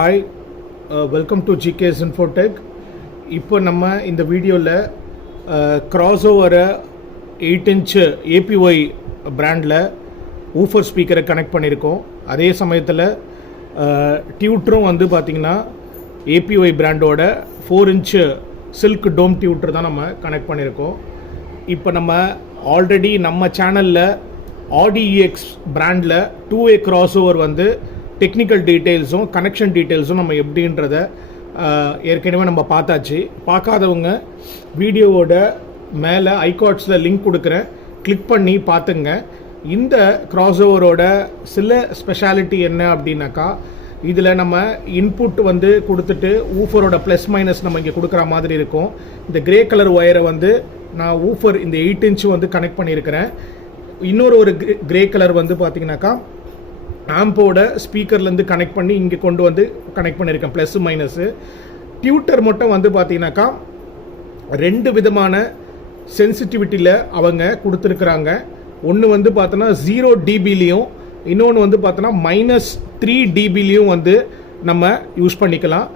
Hi, welcome to GKS Info Tech. இப்போ நம்ம இந்த வீடியோவில் crossover 8-inch APY பிராண்டில் Woofer ஸ்பீக்கரை கனெக்ட் பண்ணியிருக்கோம். அதே சமயத்தில் டியூட்டரும் வந்து பார்த்திங்கன்னா APY பிராண்டோட 4-inch சில்க் டோம் டியூட்டர் தான் நம்ம கனெக்ட் பண்ணியிருக்கோம். இப்போ நம்ம ஆல்ரெடி நம்ம சேனலில் AudioEX பிராண்டில் 2-way crossover வந்து டெக்னிக்கல் டீட்டெயில்ஸும் கனெக்ஷன் டீட்டெயில்ஸும் நம்ம எப்படின்றத ஏற்கனவே நம்ம பார்த்தாச்சு. பார்க்காதவங்க வீடியோவோட மேலே ஐகார்ட்ஸில் லிங்க் கொடுக்குறேன், கிளிக் பண்ணி பார்த்துங்க. இந்த க்ராஸ்ஓவரோட சில ஸ்பெஷாலிட்டி என்ன அப்படின்னாக்கா, இதில் நம்ம இன்புட் வந்து கொடுத்துட்டு ஊஃபரோட ப்ளஸ் மைனஸ் நம்ம இங்கே கொடுக்குற மாதிரி இருக்கும். இந்த கிரே கலர் ஒயரை வந்து நான் ஊஃபர் இந்த 8-inch வந்து கனெக்ட் பண்ணியிருக்கிறேன். ஒரு கிரே கலர் வந்து பார்த்திங்கனாக்கா ஆம்போட ஸ்பீக்கர்லேருந்து கனெக்ட் பண்ணி இங்கே கொண்டு வந்து கனெக்ட் பண்ணியிருக்கேன், ப்ளஸ் மைனஸு. டியூட்டர் மட்டும் வந்து பார்த்தீங்கன்னாக்கா 2 விதமான சென்சிட்டிவிட்டியில் அவங்க கொடுத்துருக்குறாங்க. ஒன்று வந்து பார்த்தோன்னா 0 dBலையும், இன்னொன்று வந்து பார்த்தோன்னா -3 dBலையும் வந்து நம்ம யூஸ் பண்ணிக்கலாம்.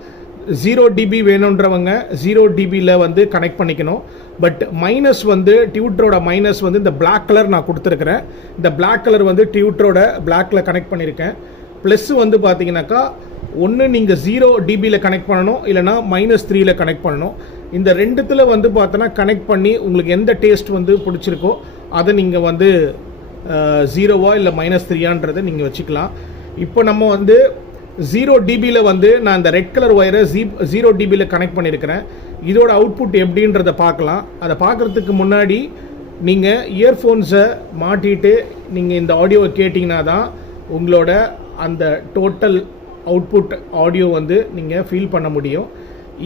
0 dB வேணுன்றவங்க 0 dBயில் வந்து கனெக்ட் பண்ணிக்கணும். பட் மைனஸ் வந்து டியூட்டரோட மைனஸ் வந்து இந்த பிளாக் கலர் நான் கொடுத்துருக்குறேன். இந்த பிளாக் கலர் வந்து டியூட்டரோட பிளாக்கில் கனெக்ட் பண்ணியிருக்கேன். ப்ளஸ் வந்து பார்த்தீங்கன்னாக்கா ஒன்று நீங்கள் 0 dBயில் கனெக்ட் பண்ணணும், இல்லைனா -3ல் கனெக்ட் பண்ணணும். இந்த ரெண்டுத்தில் வந்து பார்த்தோன்னா கனெக்ட் பண்ணி உங்களுக்கு எந்த டேஸ்ட் வந்து பிடிச்சிருக்கோ அதை நீங்கள் வந்து 0வா இல்லை -3ஆன்றதை நீங்கள் வச்சுக்கலாம். இப்போ நம்ம வந்து 0 dBயில் வந்து நான் இந்த ரெட் கலர் ஒயரை 0 dBயில் கனெக்ட் பண்ணியிருக்கிறேன். இதோட அவுட்புட் எப்படின்றத பார்க்கலாம். அதை பார்க்குறதுக்கு முன்னாடி நீங்கள் இயர்ஃபோன்ஸை மாட்டிட்டு நீங்கள் இந்த ஆடியோவை கேட்டிங்கன்னா தான் உங்களோட அந்த டோட்டல் அவுட்புட் ஆடியோ வந்து நீங்கள் ஃபீல் பண்ண முடியும்.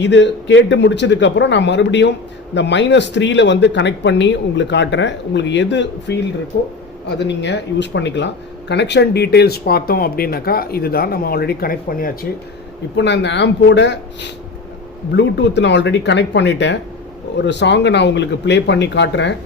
இது கேட்டு முடிச்சதுக்கப்புறம் நான் மறுபடியும் இந்த -3ல் வந்து கனெக்ட் பண்ணி உங்களுக்கு காட்டுறேன். உங்களுக்கு எது ஃபீல் இருக்கோ அதை நீங்கள் யூஸ் பண்ணிக்கலாம். கனெக்ஷன் டீட்டெயில்ஸ் பார்த்தோம் அப்படின்னாக்கா இதுதான், நம்ம ஆல்ரெடி கனெக்ட் பண்ணியாச்சு. இப்போ நான் இந்த ஆம்போட ப்ளூடூத் நான் ஆல்ரெடி கனெக்ட் பண்ணிட்டேன். ஒரு சாங்கை நான் உங்களுக்கு ப்ளே பண்ணி காட்டுறேன்.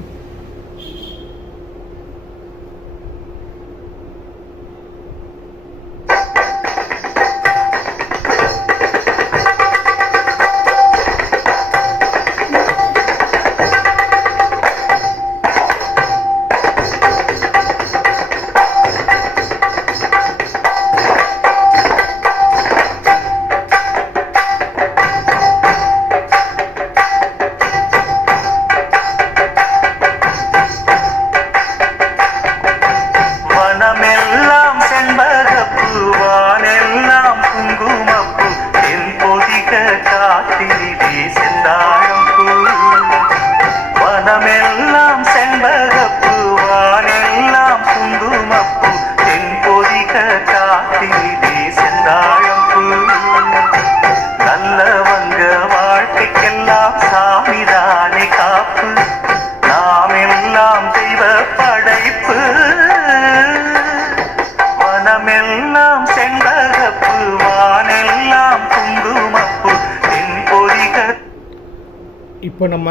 இப்போ நம்ம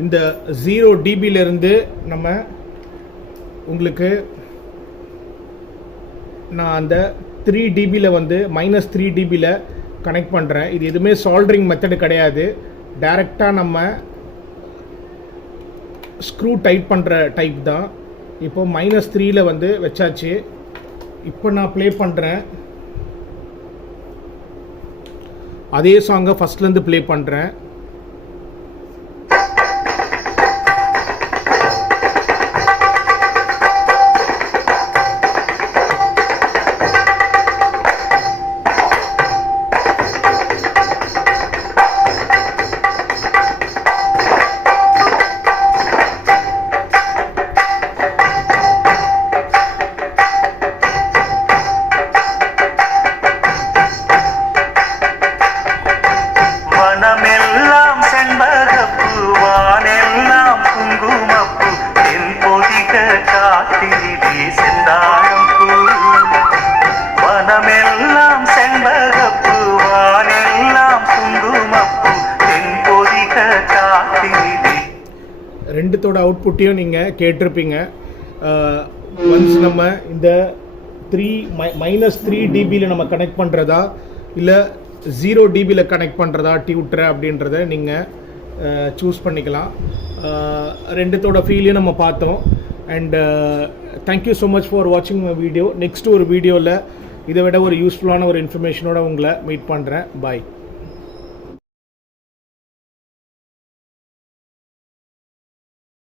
இந்த 0 dBயிலிருந்து நம்ம உங்களுக்கு நான் அந்த 3 dBயில் வந்து -3 dBயில் கனெக்ட் பண்ணுறேன். இது எதுவுமே சால்டரிங் மெத்தடு கிடையாது, டைரெக்டாக நம்ம ஸ்க்ரூ டைட் பண்ணுற டைப் தான். இப்போ -3ல் வந்து வச்சாச்சு. இப்போ நான் ப்ளே பண்ணுறேன். அதே சாங்கை ஃபஸ்ட்லேருந்து ப்ளே பண்ணுறேன். ரெண்டுத்தோட அவுட்புட்டையும் நீங்கள் கேட்டிருப்பீங்க. ஒன்ஸ் நம்ம இந்த -3 dBயில் நம்ம கனெக்ட் பண்ணுறதா இல்லை 0 dBயில் கனெக்ட் பண்ணுறதா டியூட்டரை அப்படின்றத நீங்கள் சூஸ் பண்ணிக்கலாம். ரெண்டுத்தோட ஃபீலையும் நம்ம பார்த்தோம். And thank you so much for வாட்சிங் மை வீடியோ. நெக்ஸ்ட் ஒரு வீடியோவில் இதை விட ஒரு யூஸ்ஃபுல்லான ஒரு இன்ஃபர்மேஷனோட உங்களை மீட் பண்ணுறேன். பாய்.